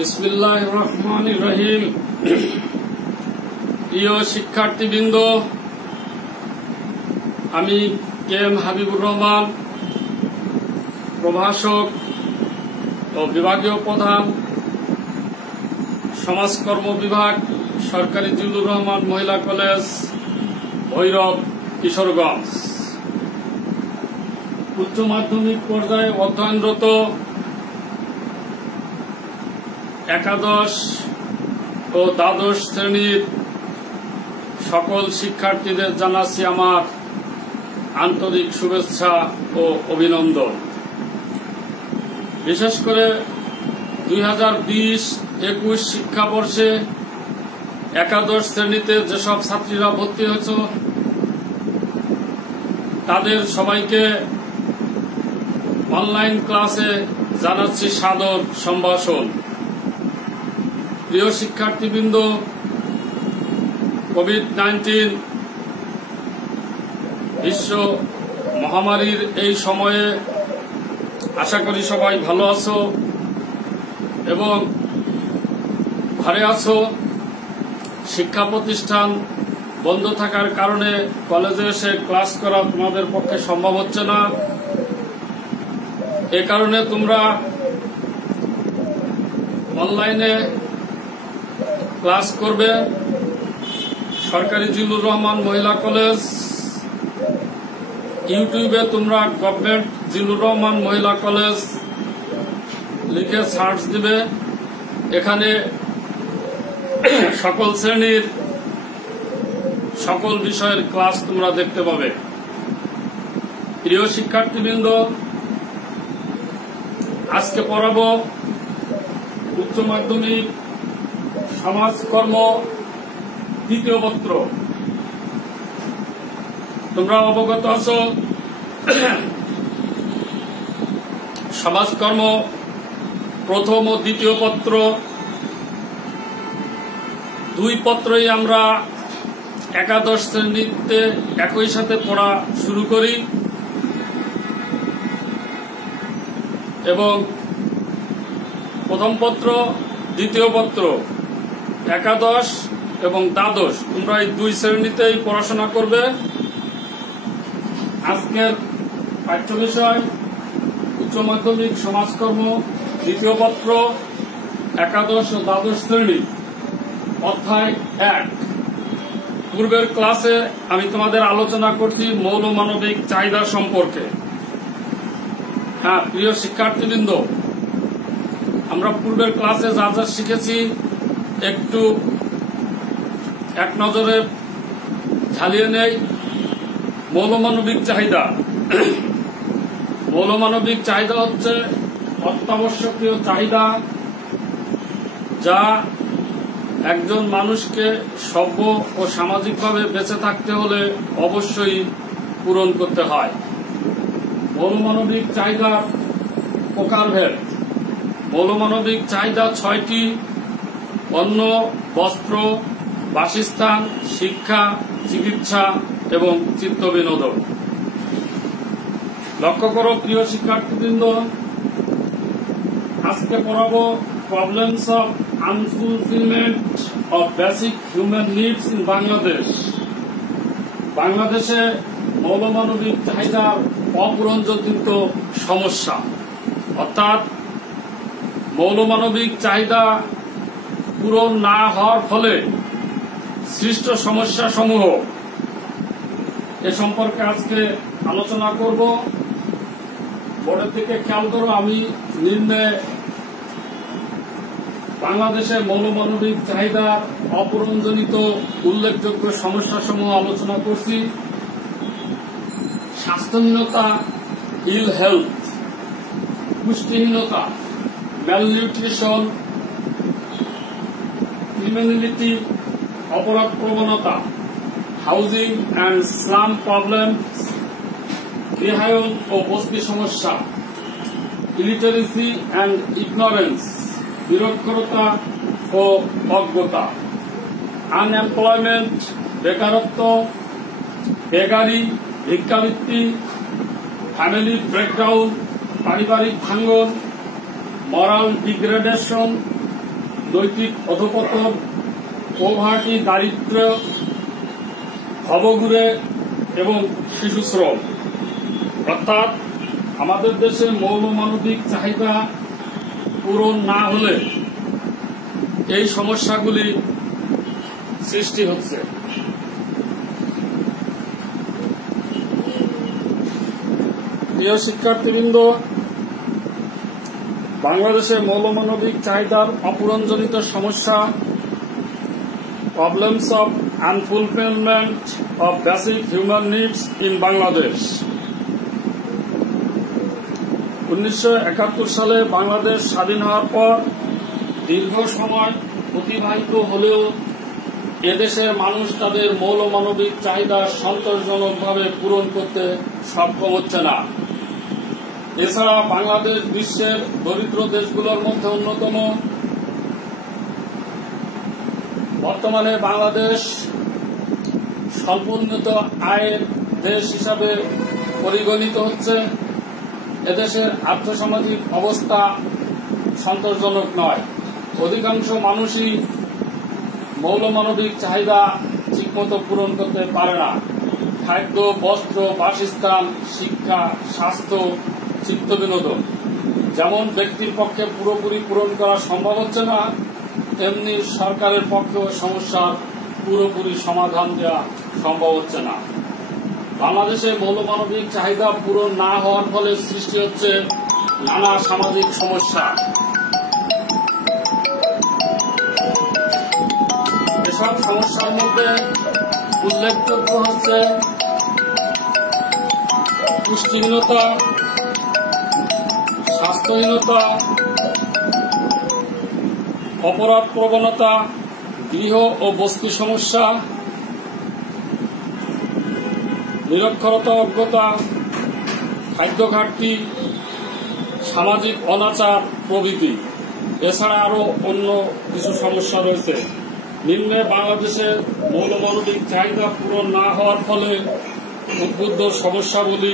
বিসমিল্লাহির রহমানির রহিম। প্রিয় শিক্ষার্থীবৃন্দ, আমি কে এম হাবিবুর রহমান, প্রভাষক ও বিভাগীয় প্রধান, সমাজকর্ম বিভাগ, সরকারি জিল্লুর রহমান মহিলা কলেজ, ভৈরব, কিশোরগঞ্জ। উচ্চ মাধ্যমিক পর্যায়ে অধ্যয়নরত একাদশ ও দ্বাদশ শ্রেণীর সকল শিক্ষার্থীদের জানাচ্ছি আমার আন্তরিক শুভেচ্ছা ও অভিনন্দন। বিশেষ করে 2020-21 শিক্ষাবর্ষে একাদশ শ্রেণীতে যেসব ছাত্রীরা ভর্তি হয়েছ তাদের সবাইকে অনলাইন ক্লাসে জানাচ্ছি সাদর সম্ভাষণ। প্রিয় শিক্ষার্থীবৃন্দ, কোভিড-19 বিশ্ব মহামারীর এই সময়ে আশা করি সবাই ভালো আছো এবং ঘরে আছো। শিক্ষা প্রতিষ্ঠান বন্ধ থাকার কারণে কলেজে এসে ক্লাস করা তোমাদের পক্ষে সম্ভব হচ্ছে না। এ কারণে তোমরা অনলাইনে ক্লাস করবে। সরকারি জিল্লুর রহমান মহিলা কলেজ, ইউটিউবে তোমরা গভর্নমেন্ট জিল্লুর রহমান মহিলা কলেজ লিখে সার্চ দিবে। এখানে সকল শ্রেণীর সকল বিষয়ের ক্লাস তোমরা দেখতে পাবে। প্রিয় শিক্ষার্থীবৃন্দ, আজকে পড়াবো উচ্চ মাধ্যমিক সমাজকর্ম দ্বিতীয় পত্র। তোমরা অবগত আছো সমাজকর্ম প্রথম ও দ্বিতীয় পত্র দুই পত্রই আমরা একাদশ শ্রেণীতে একই সাথে পড়া শুরু করি এবং প্রথম পত্র দ্বিতীয় পত্র একাদশ এবং দ্বাদশ তোমরা এই দুই শ্রেণীতেই পড়াশোনা করবে। আজকের পাঠ্য বিষয় উচ্চ মাধ্যমিক সমাজকর্ম দ্বিতীয় পত্র একাদশ ও দ্বাদশ শ্রেণী, অধ্যায় 1। পূর্বের ক্লাসে আমি তোমাদের আলোচনা করছি মৌলমানবিক চাহিদা সম্পর্কে। হ্যাঁ প্রিয় শিক্ষার্থীবৃন্দ, আমরা পূর্বের ক্লাসে যা যা শিখেছি একটু এক নজরে ঝালিয়ে নেই। মৌলমানবিক চাহিদা। মৌলমানবিক চাহিদা হচ্ছে অত্যাবশ্যকীয় চাহিদা যা একজন মানুষকে সভ্য ও সামাজিকভাবে বেঁচে থাকতে হলে অবশ্যই পূরণ করতে হয়। মৌলমানবিক চাহিদার প্রকারভেদ। মৌলমানবিক চাহিদা 6টি: অন্ন, বস্ত্র, বাসস্থান, শিক্ষা, চিকিৎসা এবং চিত্ত বিনোদন। লক্ষ্য করো প্রিয় শিক্ষার্থীবৃন্দ, আজকে পড়াবো problems of unfulfilment of basic human needs in Bangladesh. বাংলাদেশে মৌলমানবিক চাহিদার অপূরণজনিত সমস্যা, অর্থাৎ মৌলমানবিক চাহিদা পূরণ না হওয়ার ফলে সৃষ্ট সমস্যা সমূহ এ সম্পর্কে আজকে আলোচনা করব। বোর্ডের দিকে খেয়াল করো, আমি নিম্নে বাংলাদেশে মৌলমানবিক চাহিদার অপূরণজনিত উল্লেখযোগ্য সমস্যা সমূহ আলোচনা করছি। স্বাস্থ্যহীনতা, ইল হেলথ, পুষ্টিহীনতা, ম্যালনিউট্রিশন, ক্রিমিনালিটি, অপরাধ প্রবণতা, হাউজিং অ্যান্ড স্লাম প্রবলেম, গৃহায়ন ও বস্তি সমস্যা, ইলিটারেসি অ্যান্ড ইগনোরেন্স, নিরক্ষরতা ও অজ্ঞতা, আনএমপ্লয়মেন্ট, বেকারত্ব, বেগারি, ভিক্ষাবৃত্তি, ফ্যামিলি ব্রেকডাউন, পারিবারিক ভাঙ্গন, moral degradation, নৈতিক অধঃপতন, পোভার্টি, দারিদ্র্য, ভবঘুরে এবং শিশু শ্রম। অর্থাৎ আমাদের দেশে মৌলমানবিক চাহিদা পূরণ না হলে এই সমস্যাগুলি সৃষ্টি হচ্ছে। প্রিয় শিক্ষার্থীবৃন্দ, বাংলাদেশে মৌলমানবিক চাহিদার অপূরণজনিত সমস্যা, problems of unfulfilment of basic human needs in Bangladesh. 1971 সালে বাংলাদেশ স্বাধীন হওয়ার পর দীর্ঘ সময় অতিবাহিত হলেও এদেশের মানুষ তাদের মৌলমানবিক চাহিদা সন্তোষজনকভাবে পূরণ করতে সক্ষম হচ্ছে না। এছাড়া বাংলাদেশ বিশ্বের দরিদ্র দেশগুলোর মধ্যে অন্যতম। বর্তমানে বাংলাদেশ স্বল্পোন্নত আয়ের দেশ হিসাবে পরিগণিত হচ্ছে। এদেশের আর্থসামাজিক অবস্থা সন্তোষজনক নয়। অধিকাংশ মানুষই মৌলমানবিক চাহিদা ঠিকমতো পূরণ করতে পারে না। খাদ্য, বস্ত্র, বাসস্থান, শিক্ষা, স্বাস্থ্য, চিত্ত বিনোদন যেমন ব্যক্তির পক্ষে পুরোপুরি পূরণ করা সম্ভব হচ্ছে না, তেমনি সরকারের পক্ষেও সমস্যার পুরোপুরি সমাধান দেওয়া সম্ভব হচ্ছে না। বাংলাদেশে মৌলমানবিক চাহিদা পূরণ না হওয়ার ফলে সৃষ্টি হচ্ছে নানা সামাজিক সমস্যা। এসব সমস্যার মধ্যে উল্লেখযোগ্য হচ্ছে পুষ্টিহীনতা, স্বাস্থ্যহীনতা, অপরাধ প্রবণতা, গৃহ ও বস্তি সমস্যা, নিরক্ষরতা, অজ্ঞতা, খাদ্য ঘাটতি, সামাজিক অনাচার প্রভৃতি। এছাড়া আরো অন্য কিছু সমস্যা রয়েছে। নিম্নে বাংলাদেশে মৌলমানবিক চাহিদা পূরণ না হওয়ার ফলে উদ্ভূত সমস্যাগুলি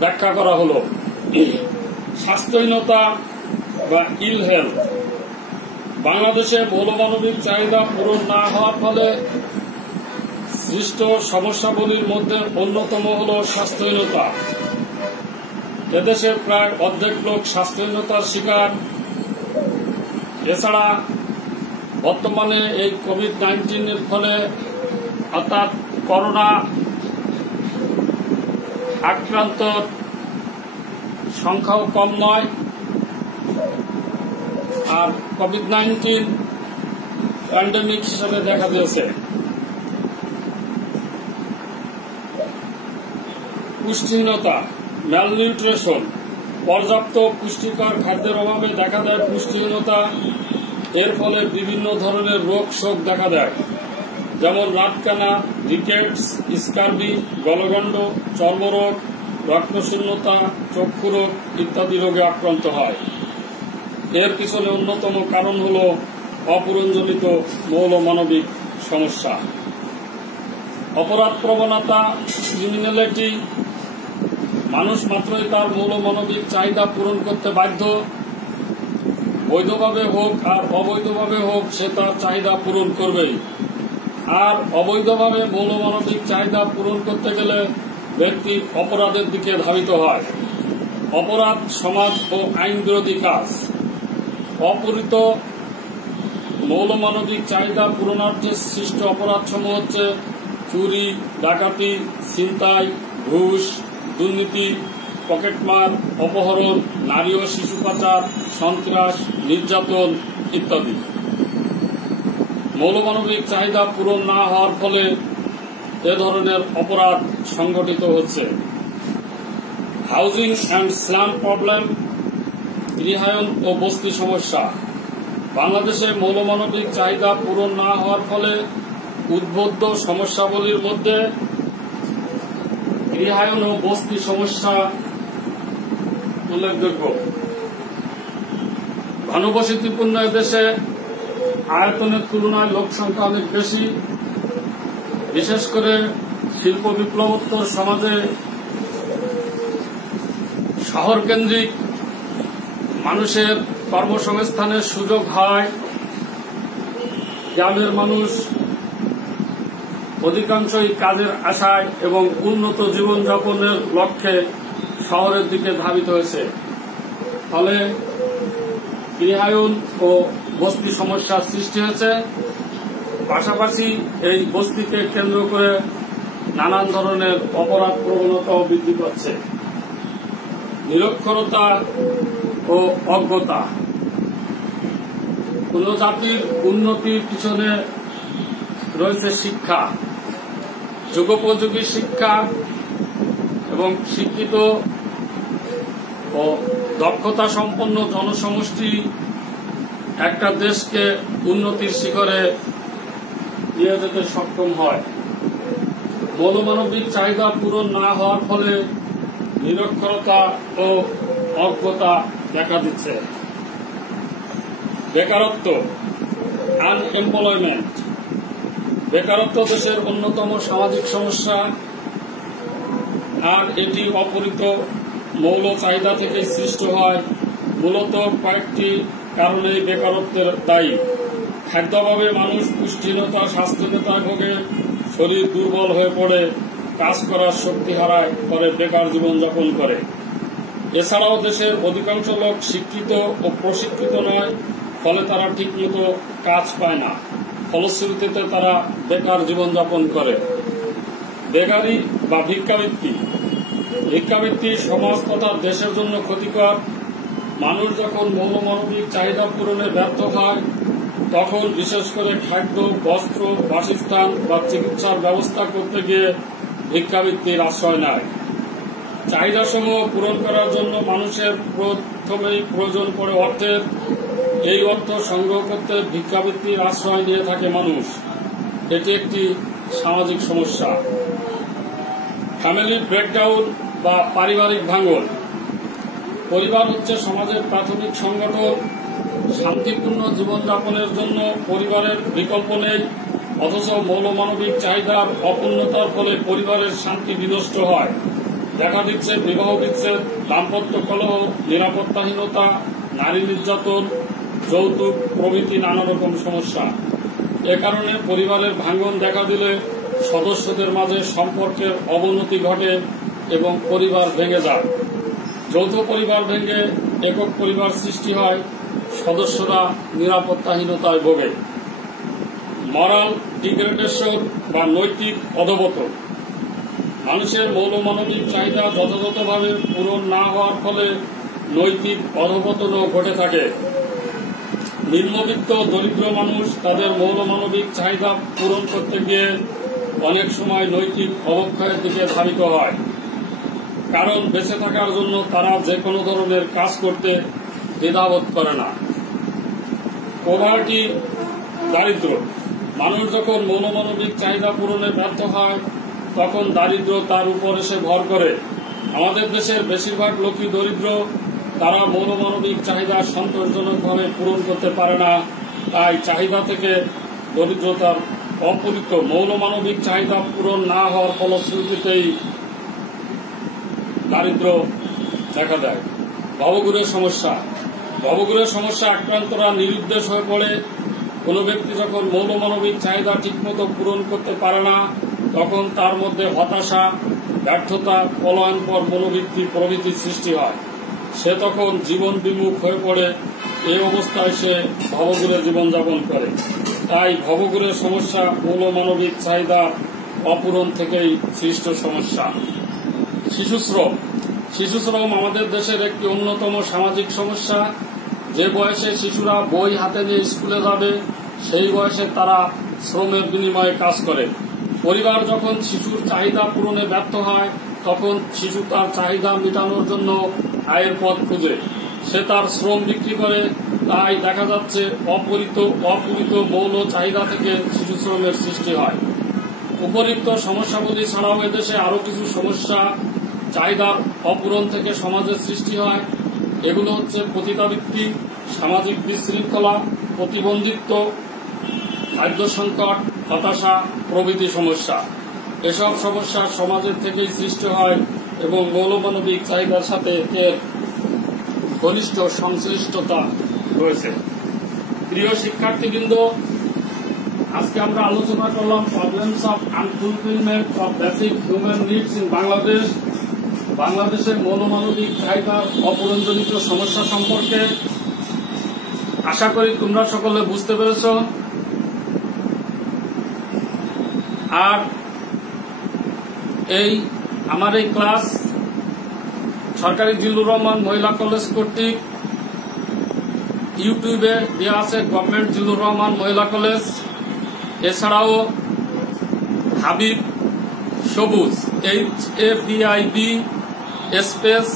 ব্যাখ্যা করা হল। স্বাস্থ্যহীনতা বা ইল হেলথ। বাংলাদেশে মৌলমানবিক চাহিদা পূরণ না হওয়ার ফলে সৃষ্ট সমস্যাগুলির মধ্যে অন্যতম হল স্বাস্থ্যহীনতা। এদেশে প্রায় অর্ধেক লোক স্বাস্থ্যহীনতার শিকার। এছাড়া বর্তমানে এই কোভিড-19 ফলে অর্থাৎ করোনা আক্রান্ত সংখ্যাও কম নয়। আর কোভিড-19 প্যান্ডেমিক হিসেবে দেখা দিয়েছে। পুষ্টিহীনতা, ম্যালনিউট্রিশন। পর্যাপ্ত পুষ্টিকর খাদ্যের অভাবে দেখা দেয় পুষ্টিহীনতা। এর ফলে বিভিন্ন ধরনের রোগ শোক দেখা দেয়, যেমন রাতকানা, রিকেটস, স্কার্বি, গলগণ্ড, চর্মরোগ, রক্তশূন্যতা, চক্ষু রোগ ইত্যাদি রোগে আক্রান্ত হয়। এর পিছনে অন্যতম কারণ হল অপূরণজনিত মৌলমানবিক সমস্যা। অপরাধ প্রবণতা, ক্রিমিনালিটি। মানুষ মাত্রই তার মৌলমানবিক চাহিদা পূরণ করতে বাধ্য। বৈধভাবে হোক আর অবৈধভাবে হোক সে তার চাহিদা পূরণ করবেই। আর অবৈধভাবে মৌলমানবিক চাহিদা পূরণ করতে গেলে ব্যক্তি অপরাধের দিকে ধাবিত হয়। অপরাধ সমাজ ও আইন বিরোধী কাজ। অপূরিত মৌলমানবিক চাহিদা পূরণার্থে সৃষ্ট অপরাধসমূহ হচ্ছে চুরি, ডাকাতি, ছিনতাই, ঘুষ, দুর্নীতি, পকেটমার, অপহরণ, নারী ও শিশু পাচার, সন্ত্রাস, নির্যাতন ইত্যাদি। মৌলমানবিক চাহিদা পূরণ না হওয়ার ফলে এ ধরনের অপরাধ সংঘটিত হচ্ছে। হাউজিং অ্যান্ড স্লাম প্রবলেম, গৃহায়ন ও বস্তি সমস্যা। বাংলাদেশে মৌলমানবিক চাহিদা পূরণ না হওয়ার ফলে উদ্ভূত সমস্যাগুলির মধ্যে গৃহায়ন ও বস্তি সমস্যা উল্লেখযোগ্য। ঘনবসতিপূর্ণ এদেশে আয়তনের তুলনায় লোক সংখ্যা অনেক বেশি। বিশেষ করে শিল্প বিপ্লবোত্তর সমাজে শহর কেন্দ্রিক মানুষের কর্মসংস্থানের সুযোগ হয়, গ্রামের মানুষ অধিকাংশই কাজের আশায় এবং উন্নত জীবনযাপনের লক্ষ্যে শহরের দিকে ধাবিত হয়েছে। ফলে গৃহায়ন ও বস্তি সমস্যার সৃষ্টি হয়েছে। পাশাপাশি এই বস্তিকে কেন্দ্র করে নানান ধরনের অপরাধ প্রবণতাও বৃদ্ধি পাচ্ছে। নিরক্ষরতা ও অজ্ঞতা। কোন জাতির উন্নতির পিছনে রয়েছে শিক্ষা, যুগোপযোগী শিক্ষা এবং শিক্ষিত ও দক্ষতা সম্পন্ন জনসমষ্টি একটা দেশকে উন্নতির শিখরে নিয়ে যেতে সক্ষম হয়। মৌলমানবিক চাহিদা পূরণ না হওয়ার ফলে নিরক্ষরতা ও অজ্ঞতা দেখা দিচ্ছে। বেকারত্ব, আনএমপ্লয়মেন্ট। বেকারত্ব দেশের অন্যতম সামাজিক সমস্যা, আর এটি অপরিত মৌল চাহিদা থেকে সৃষ্ট হয়। মূলত কয়েকটি কারণেই বেকারত্বের দায়ী। খাদ্যাভাবে মানুষ পুষ্টিহীনতা, স্বাস্থ্যহীনতায় ভোগে, শরীর দুর্বল হয়ে পড়ে, কাজ করার শক্তি হারায়, পরে বেকার জীবনযাপন করে। এছাড়াও দেশের অধিকাংশ লোক শিক্ষিত ও প্রশিক্ষিত নয়, ফলে তারা ঠিকমতো কাজ পায় না। ফলশ্রুতিতে তারা বেকার জীবনযাপন করে। বেকারি বা ভিক্ষাবৃত্তি। ভিক্ষাবৃত্তি সমাজ তথা দেশের জন্য ক্ষতিকর। মানুষ যখন মৌলমানবিক চাহিদা পূরণে ব্যর্থ হয়, তখন বিশেষ করে খাদ্য, বস্ত্র, বাসস্থান বা চিকিৎসার ব্যবস্থা করতে গিয়ে ভিক্ষাবৃত্তির আশ্রয় নেয়। চাহিদাসমূহ পূরণ করার জন্য মানুষের প্রথমেই প্রয়োজন পড়ে অর্থের। এই অর্থ সংগ্রহ করতে ভিক্ষাবৃত্তির আশ্রয় নিয়ে থাকে মানুষ। এটি একটি সামাজিক সমস্যা। ফ্যামিলি ব্রেকডাউন বা পারিবারিক ভাঙন। পরিবার হচ্ছে সমাজের প্রাথমিক সংগঠন। শান্তিপূর্ণ জীবনযাপনের জন্য পরিবারের বিকল্প নেই, অথচ মৌলমানবিক চাহিদার অপূর্ণতার ফলে পরিবারের শান্তি বিনষ্ট হয়। দেখা দিচ্ছে বিবাহ বিচ্ছেদ, দাম্পত্য কলহ, নিরাপত্তাহীনতা, নারী নির্যাতন, যৌতুক প্রভৃতি নানা রকম সমস্যা। এ কারণে পরিবারের ভাঙন দেখা দিলে সদস্যদের মাঝে সম্পর্কের অবনতি ঘটে এবং পরিবার ভেঙে যায়। যৌথ পরিবার ভেঙে একক পরিবার সৃষ্টি হয়, সদস্যরা নিরাপত্তাহীনতায় ভোগে। মরাল ডিগ্রেডেশন বা নৈতিক অধঃপতন। মানুষের মৌলমানবিক চাহিদা যথাযথভাবে পূরণ না হওয়ার ফলে নৈতিক অধঃপতনও ঘটে থাকে। নিম্নবিত্ত দরিদ্র মানুষ তাদের মৌলমানবিক চাহিদা পূরণ করতে গিয়ে অনেক সময় নৈতিক অবক্ষয়ের দিকে ধাবিত হয়, কারণ বেঁচে থাকার জন্য তারা যে কোনো ধরনের কাজ করতে দ্বিধাবোধ করে না। পভার্টি, দারিদ্র। মানুষ যখন মৌলমানবিক চাহিদা পূরণে ব্যর্থ হয়, তখন দারিদ্র তার উপর এসে ভর করে। আমাদের দেশের বেশিরভাগ লোকই দরিদ্র। তারা মৌলমানবিক চাহিদা সন্তোষজনকভাবে পূরণ করতে পারে না। তাই চাহিদা থেকে দরিদ্রতার অপূরিত মৌলমানবিক চাহিদা পূরণ না হওয়ার ফলশ্রুতিতেই দারিদ্র দেখা দেয়। ভবঘুরের সমস্যা। ভবঘুরের সমস্যা আক্রান্তরা নিরুদ্দেশ হয়ে পড়ে। কোনো ব্যক্তি যখন মৌলমানবিক চাহিদা ঠিকমতো পূরণ করতে পারে না, তখন তার মধ্যে হতাশা, ব্যর্থতা, পলায়নপর মনোবৃত্তি প্রভৃতি সৃষ্টি হয়। সে তখন জীবন বিমুখ হয়ে পড়ে। এই অবস্থায় সে ভবঘুরে জীবনযাপন করে। তাই ভবঘুরের সমস্যা মৌলমানবিক চাহিদা অপূরণ থেকেই সৃষ্ট সমস্যা। শিশুশ্রম। শিশুশ্রম আমাদের দেশের একটি অন্যতম সামাজিক সমস্যা। যে বয়সে শিশুরা বই হাতে নিয়ে স্কুলে যাবে, সেই বয়সে তারা শ্রমের বিনিময়ে কাজ করে। পরিবার যখন শিশুর চাহিদা পূরণে ব্যর্থ হয়, তখন শিশু তার চাহিদা মেটানোর জন্য আয়ের পথ খুঁজে। সে তার শ্রম বিক্রি করে। তাই দেখা যাচ্ছে অপূরিত মৌল চাহিদা থেকে শিশু শ্রমের সৃষ্টি হয়। উপরিক্ত সমস্যাগুলি ছাড়াও এদেশে আরও কিছু সমস্যা চাহিদার অপূরণ থেকে সমাজের সৃষ্টি হয়। এগুলো হচ্ছে পতিতাবৃত্তি, সামাজিক বিশৃঙ্খলা, প্রতিবন্ধিত্ব, খাদ্য সংকট, হতাশা প্রভৃতি সমস্যা। এসব সমস্যা সমাজের থেকেই সৃষ্টি হয় এবং মৌলমানবিক চাহিদার সাথে এর ঘনিষ্ঠ সংশ্লিষ্টতা রয়েছে। প্রিয় শিক্ষার্থীবৃন্দ, আজকে আমরা আলোচনা করলাম problems of unfulfilment of basic human needs in Bangladesh, বাংলাদেশের মৌলমানবিক চাহিদার অপূরণজনিত সমস্যা সম্পর্কে। আশা করি তোমরা সকলে বুঝতে পেরেছ। আর আমার এই ক্লাস সরকারি জিল্লুর রহমান মহিলা কলেজ কর্তৃক ইউটিউবে দেওয়া আছে, গভর্নমেন্ট জিল্লুর রহমান মহিলা কলেজ। এছাড়াও হাবিব সবুজ HABIB স্পেস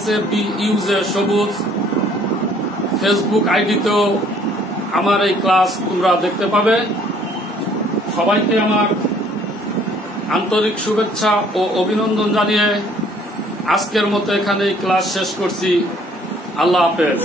SABUZ সবুজ ফেসবুক আইডিতেও আমার এই ক্লাস তোমরা দেখতে পাবে। সবাইকে আমার আন্তরিক শুভেচ্ছা ও অভিনন্দন জানিয়ে আজকের মতো এখানেই ক্লাস শেষ করছি। আল্লাহ হাফেজ।